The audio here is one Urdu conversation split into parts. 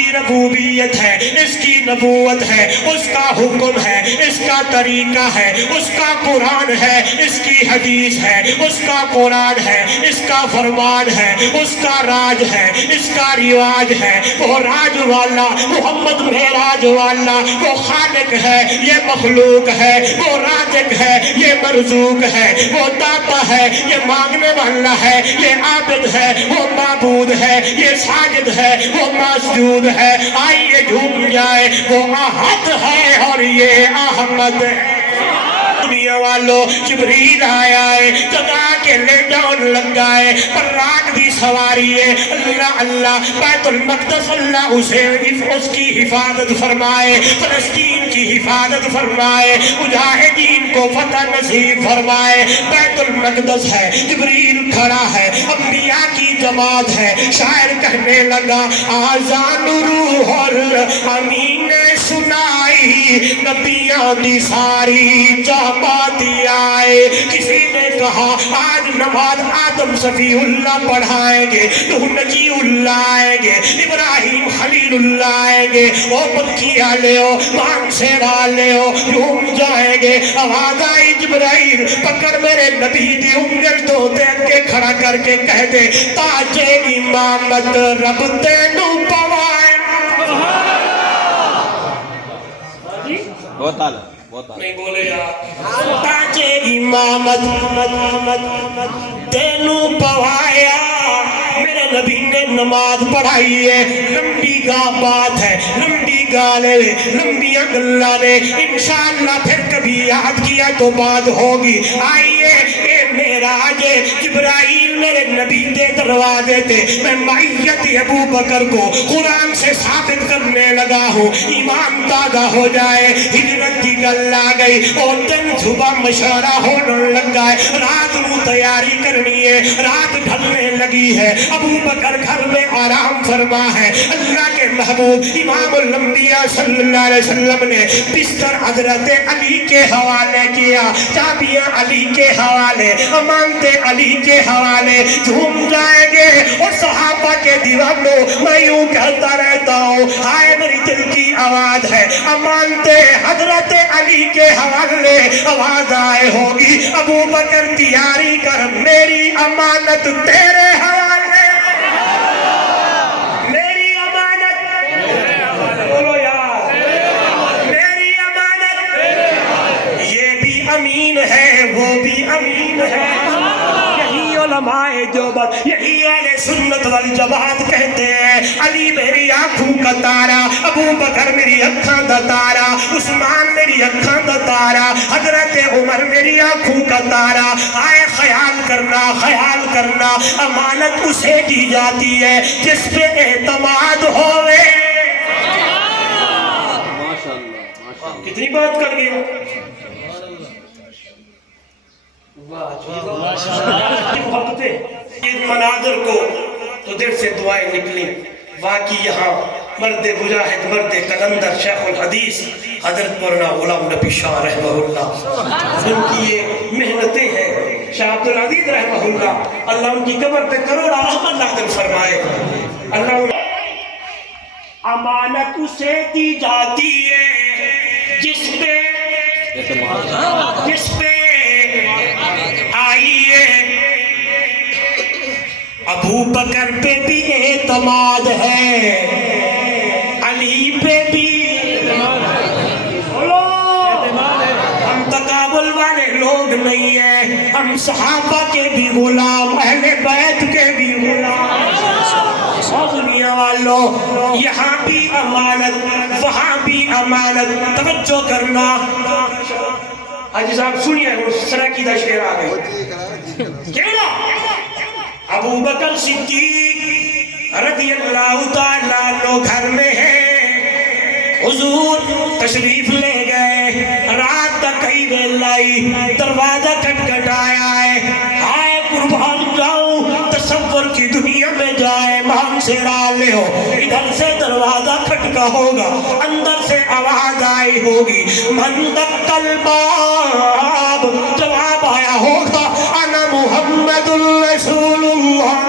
کی ربوبیت ہے، اس کی نبوت ہے، اس کا حکم ہے، اس کا طریقہ ہے، اس کا قرآن ہے، اس کی حدیث ہے، اس کا قرآن ہے، اس کا فرمان ہے، اس کا راج ہے، اس کا رواج ہے۔ وہ راج والا محمد معراج والا، وہ خالق ہے، یہ مخلوق ہے، وہ رازق ہے، یہ مرزوق ہے، وہ داتا ہے، یہ مانگنے والا ہے، یہ عابد ہے، وہ معبود ہے، یہ ساجد ہے، وہ مسجود ہے۔ آئیے جھوم جائے، وہ احد ہے اور یہ احمد ہے۔ دنیا والوں جبریل آیا ہے، جگہ کے لے جاؤن لگا ہے، پر رات بھی سواری ہے۔ اللہ اللہ بیت المقدس اللہ اسے اس کی حفاظت فرمائے، فلسطین کی حفاظت فرمائے، مجاہدین کو فتح نصیب فرمائے۔ بیت المقدس ہے، جبریل کھڑا ہے، انبیاء کی جماعت ہے۔ شاعر کہنے لگا آزان روح الامین نے سنائی، نبیاں دی ساری جماعتی آئے۔ کسی نے کہا آج نماز آدم صفی اللہ پڑھائیں گے، نوح نجی اللہ آئیں گے، ابراہیم خلیل اللہ آئیں گے، او پکی آلے ہو، مان سے والے ہو، جھوم جائیں گے۔ آواز آئی جبرائیل پکڑ میرے نبی دی انگل تو دیکھ کے کھڑا کر کے کہہ دے تاج امامت رب تینو پوائے۔ بہت اعلیٰ، بہت اعلیٰ۔ نہیں بولے یار، تاج امامت تینو پوایا۔ میرے نبی نے نماز پڑھائی ہے، لمبی گا بات ہے، لمبی گالے لمبیاں گلہ نے، انشاءاللہ پھر کبھی یاد کیا تو بات ہوگی۔ آئیے اے معراج جبرائیل میرے نبی دے دروازے تے، میں معیت ابو بکر کو قرآن سے ثابت کرنے لگا ہوں، ایمان تازہ ہو جائے۔ ہجرت کی گل آ گئی اور دن صبح مشورہ ہونے لگا ہے، رات کو تیاری کرنی ہے، رات ڈھلنے لگی ہے۔ ابو بکر گھر میں آرام فرما ہے۔ اللہ کے محبوب امام الانبیاء صلی اللہ علیہ وسلم نے بستر حضرت علی کے حوالے کیا، چابیاں علی کے حوالے، امانتیں علی کے حوالے۔ جھوم جائیں گے اور صحابہ کے دیوانوں میں یوں کہتا رہتا ہوں، ہائے میری دل کی آواز ہے، امانتیں حضرت علی کے حوالے۔ آواز آئے ہوگی ابو بکر تیاری کر، میری امانت تیرے حوالے، میری امانت، بولو یار، میری امانت، یہ بھی امین ہے وہ بھی امین ہے۔ یہی علماء دیوبند، یہی اہل سنت والجماعت کہتے ہیں علی میری آنکھوں کا تارا، ابو بکر میری اکھاں دا تارا، عثمان میری اکھاں دا تارا، حضرت عمر میری آنکھوں کا تارا۔ آئے خیال کرنا، خیال کرنا، امانت اسے دی جاتی ہے جس پہ اعتماد ہوئے۔ کتنی بات کر گیا؟ محبتیں اس مناظر کو تو دل سے دعائیں نکلی۔ واقعی یہاں مرد مجاہد، مرد قلندر، شیخ الحدیث حضرت مولانا غلام نبی شاہ رحمہ اللہ، ان کی یہ محنتیں ہیں۔ شاہ عبدالعزیز رحمہ اللہ، اللہ ان کی قبر پہ کروڑا رحمت نازل فرمائے۔ اللہ امانت اسے دی جاتی ہے جس پہ آئیے ابو بکر پہ بھی اعتماد ہے، علی پہ بھی، ہم تقابل والے لوگ نہیں ہیں، ہم صحابہ کے بھی غلام، اہل بیت کے بھی غلام۔ دنیا والوں یہاں بھی امانت، وہاں بھی امانت، توجہ کرنا۔ حاجی صاحب سنیے، سرکی دا شعر آ گئے، کہنا ابو بکر صدیق رضی اللہ تعالیٰ عنہ گھر میں ہے، حضور تشریف لے گئے، رات تک کئی ویلائی، دروازہ کھٹکھٹایا ہے، آئے قربان جاؤں، تصور کی دنیا میں جائے، مان سے ڈالے ہو، ادھر سے دروازہ کھٹکا ہوگا، اندر سے آواز آئی ہوگی، من دق الباب، جواب آیا ہوگا انا محمد الرسول اللہ۔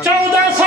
1400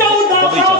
1400